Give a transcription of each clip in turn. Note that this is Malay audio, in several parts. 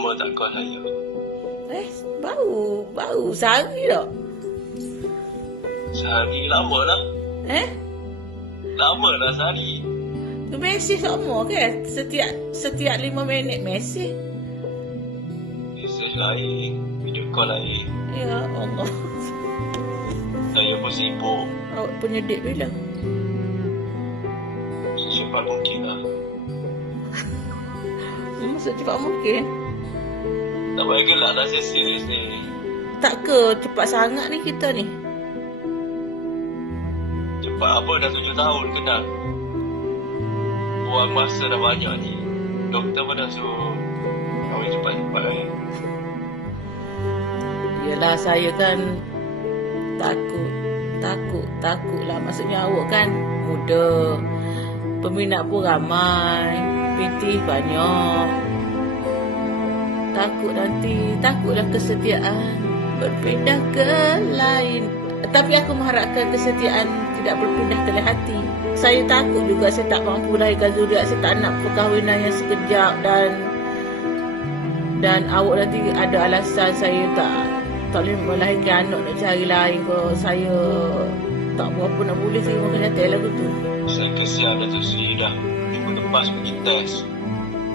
lama tak call saya. Baru sehari tak? Sehari lama lah. Lama lah sehari. Mesej sama kan? Setiap 5 minit mesej. Mesej lain, video call lain. Ya Allah. Saya pun sibuk. Awak punya date bila? Secepat mungkin lah. Secepat mungkin. Tak payah gelak lah saya serius ni. Tak ke cepat sangat ni kita ni? Cepat apa dah 7 tahun kenal. Buang masa dah banyak ni. Doktor pun dah suruh kahwin cepat-cepat kan. Yelah saya kan takut lah. Maksudnya awak kan muda, peminat pun ramai, PT banyak. Takutlah kesetiaan berpindah ke lain. Tapi aku mengharapkan kesetiaan tidak berpindah ke lain hati. Saya takut juga saya tak mampu lahirkan zuriat. Saya tak nak perkahwinan yang sekejap dan awak nanti ada alasan saya tak boleh melahirkan anak, nak cari lain ke. Saya tak berapa nak boleh terima kenyataan lagu tu. Saya kesian Datuk Seri dah minggu lepas pergi test.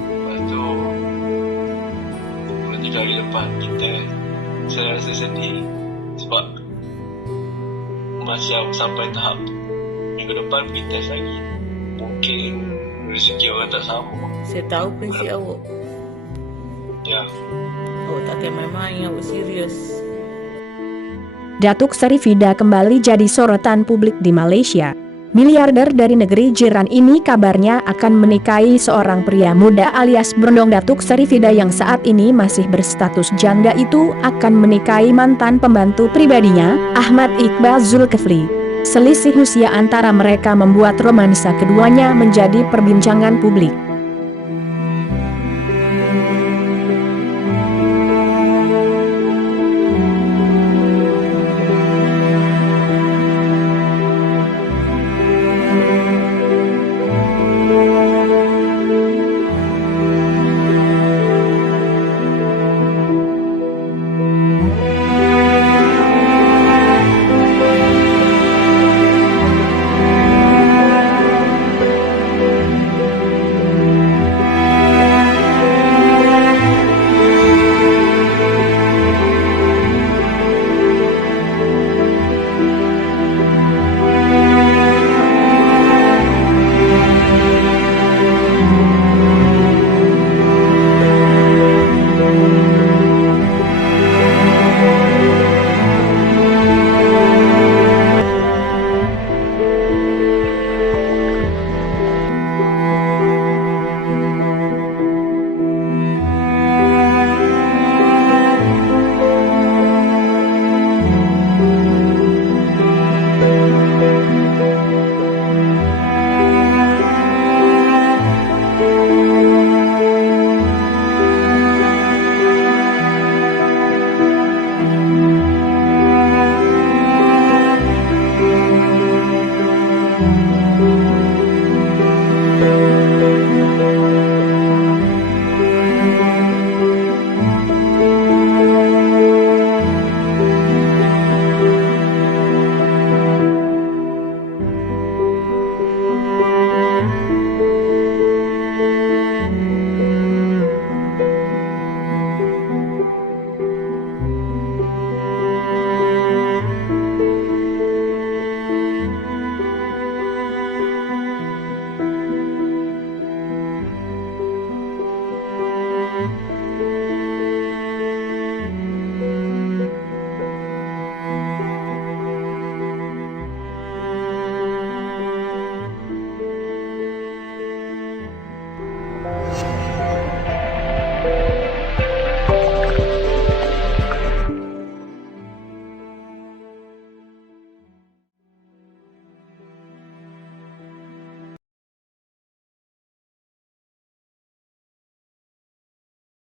Lepas tu 2-3 hari lepas pergi test, saya rasa sedih sebab macam sampai tahap minggu depan pergi test lagi. Mungkin rezeki orang tak sama. Saya tahu prinsip awak. Ya. Awak takkan main-main, awak serius. Datuk Seri Fida kembali jadi sorotan publik di Malaysia. Miliarder dari negeri jiran ini kabarnya akan menikahi seorang pria muda alias berondong. Datuk Seri Fida yang saat ini masih berstatus janda itu akan menikahi mantan pembantu pribadinya, Ahmad Iqbal Zulkifli. Selisih usia antara mereka membuat romansa keduanya menjadi perbincangan publik.